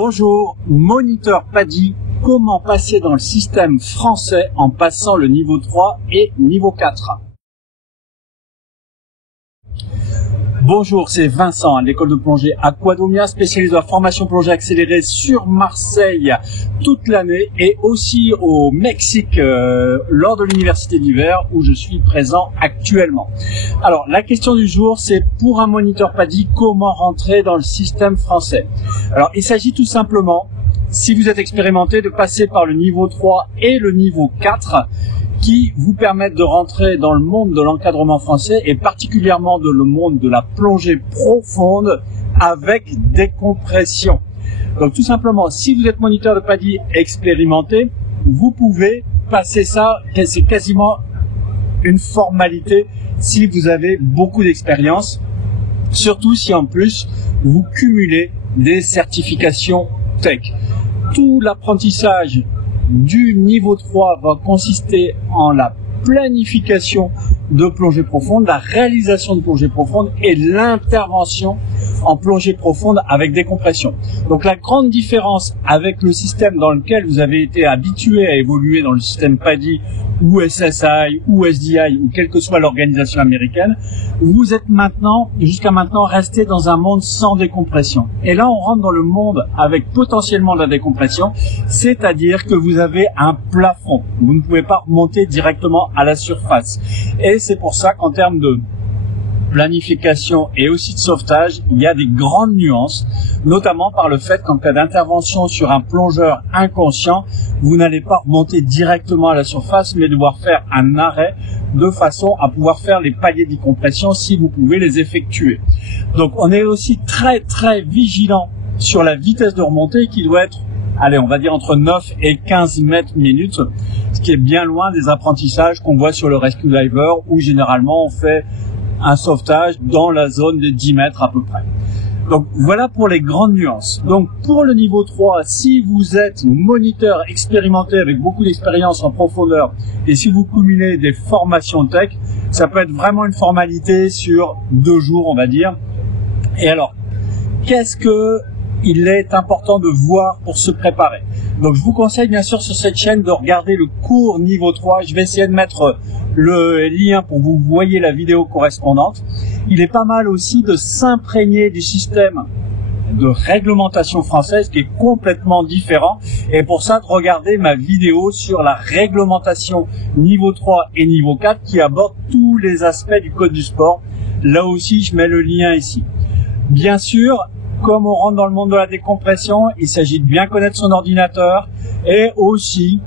Bonjour, moniteur PADI, comment passer dans le système français en passant le niveau 3 et niveau 4? Bonjour, c'est Vincent à l'école de plongée Aquadomia, spécialiste de la formation plongée accélérée sur Marseille toute l'année et aussi au Mexique lors de l'université d'hiver où je suis présent actuellement. Alors, la question du jour, c'est pour un moniteur PADI, comment rentrer dans le système français? Alors, il s'agit tout simplement, si vous êtes expérimenté, de passer par le niveau 3 et le niveau 4 qui vous permettent de rentrer dans le monde de l'encadrement français et particulièrement dans le monde de la plongée profonde avec décompression. Donc tout simplement, si vous êtes moniteur de PADI expérimenté, vous pouvez passer ça, c'est quasiment une formalité si vous avez beaucoup d'expérience, surtout si en plus vous cumulez des certifications tech. Tout l'apprentissage du niveau 3 va consister en la planification de plongée profonde, la réalisation de plongée profonde et l'intervention en plongée profonde avec décompression. Donc la grande différence avec le système dans lequel vous avez été habitué à évoluer dans le système PADI ou SSI ou SDI ou quelle que soit l'organisation américaine, vous êtes maintenant, jusqu'à maintenant, resté dans un monde sans décompression. Et là, on rentre dans le monde avec potentiellement de la décompression, c'est-à-dire que vous avez un plafond. Vous ne pouvez pas remonter directement à la surface. Et c'est pour ça qu'en termes de planification et aussi de sauvetage, il y a des grandes nuances, notamment par le fait qu'en cas d'intervention sur un plongeur inconscient, vous n'allez pas remonter directement à la surface, mais devoir faire un arrêt de façon à pouvoir faire les paliers de décompression si vous pouvez les effectuer. Donc on est aussi très vigilant sur la vitesse de remontée qui doit être, allez, on va dire entre 9 et 15 mètres minutes, ce qui est bien loin des apprentissages qu'on voit sur le Rescue Diver où généralement on fait un sauvetage dans la zone de 10 mètres à peu près. Donc voilà pour les grandes nuances. Donc pour le niveau 3, si vous êtes moniteur expérimenté avec beaucoup d'expérience en profondeur et si vous cumulez des formations tech, ça peut être vraiment une formalité sur 2 jours on va dire. Et alors, qu'est-ce que il est important de voir pour se préparer? Donc je vous conseille bien sûr sur cette chaîne de regarder le cours niveau 3. Je vais essayer de mettre le lien pour que vous voyez la vidéo correspondante. Il est pas mal aussi de s'imprégner du système de réglementation française qui est complètement différent et pour ça de regarder ma vidéo sur la réglementation niveau 3 et niveau 4 qui aborde tous les aspects du code du sport. Là aussi je mets le lien ici. Bien sûr, comme on rentre dans le monde de la décompression, il s'agit de bien connaître son ordinateur et aussi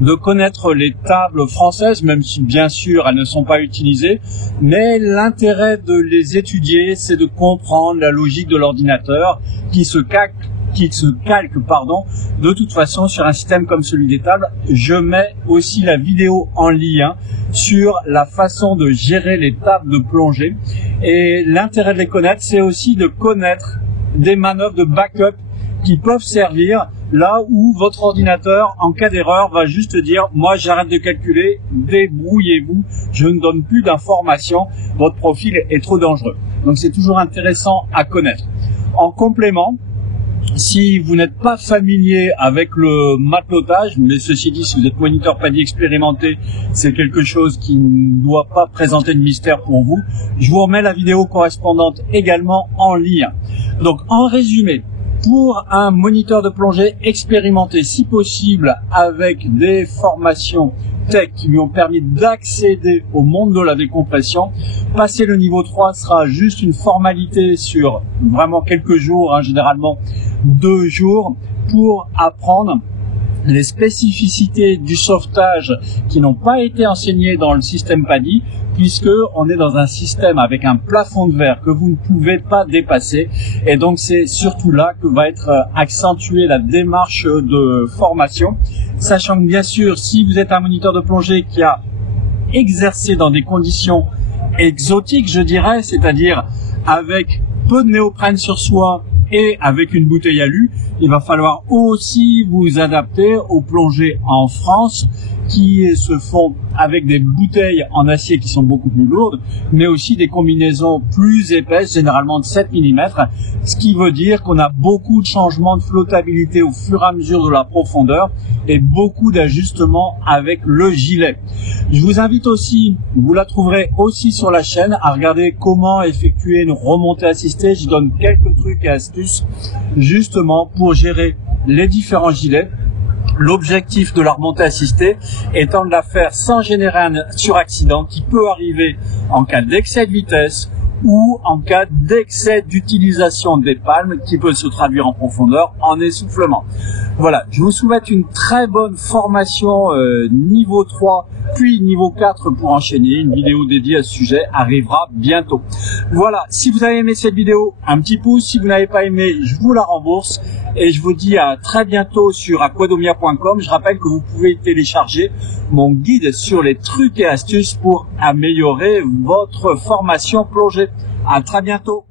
de connaître les tables françaises, même si bien sûr elles ne sont pas utilisées, mais l'intérêt de les étudier, c'est de comprendre la logique de l'ordinateur qui se calque de toute façon sur un système comme celui des tables. Je mets aussi la vidéo en lien sur la façon de gérer les tables de plongée et l'intérêt de les connaître, c'est aussi de connaître des manœuvres de backup qui peuvent servir là où votre ordinateur, en cas d'erreur, va juste dire « Moi, j'arrête de calculer, débrouillez-vous, je ne donne plus d'informations, votre profil est trop dangereux. » Donc, c'est toujours intéressant à connaître. En complément, si vous n'êtes pas familier avec le matelotage, mais ceci dit, si vous êtes moniteur PADI expérimenté, c'est quelque chose qui ne doit pas présenter de mystère pour vous. Je vous remets la vidéo correspondante également en lien. Donc, en résumé, pour un moniteur de plongée expérimenté, si possible, avec des formations tech qui lui ont permis d'accéder au monde de la décompression, passer le niveau 3 sera juste une formalité sur vraiment quelques jours, généralement 2 jours, pour apprendre les spécificités du sauvetage qui n'ont pas été enseignées dans le système PADI, puisque on est dans un système avec un plafond de verre que vous ne pouvez pas dépasser. Et donc c'est surtout là que va être accentuée la démarche de formation, sachant que bien sûr, si vous êtes un moniteur de plongée qui a exercé dans des conditions exotiques, je dirais, c'est-à-dire avec peu de néoprène sur soi et avec une bouteille à alu, il va falloir aussi vous adapter aux plongées en France qui se font avec des bouteilles en acier qui sont beaucoup plus lourdes, mais aussi des combinaisons plus épaisses, généralement de 7 mm, ce qui veut dire qu'on a beaucoup de changements de flottabilité au fur et à mesure de la profondeur et beaucoup d'ajustements avec le gilet. Je vous invite aussi, vous la trouverez aussi sur la chaîne, à regarder comment effectuer une remontée assistée. Je donne quelques trucs et astuces justement pour gérer les différents gilets. L'objectif de la remontée assistée étant de la faire sans générer un suraccident qui peut arriver en cas d'excès de vitesse ou en cas d'excès d'utilisation des palmes qui peut se traduire en profondeur en essoufflement. Voilà, je vous souhaite une très bonne formation niveau 3 puis niveau 4 pour enchaîner. Une vidéo dédiée à ce sujet arrivera bientôt. Voilà, si vous avez aimé cette vidéo, un petit pouce. Si vous n'avez pas aimé, je vous la rembourse. Et je vous dis à très bientôt sur aquadomia.com. Je rappelle que vous pouvez télécharger mon guide sur les trucs et astuces pour améliorer votre formation plongée. À très bientôt.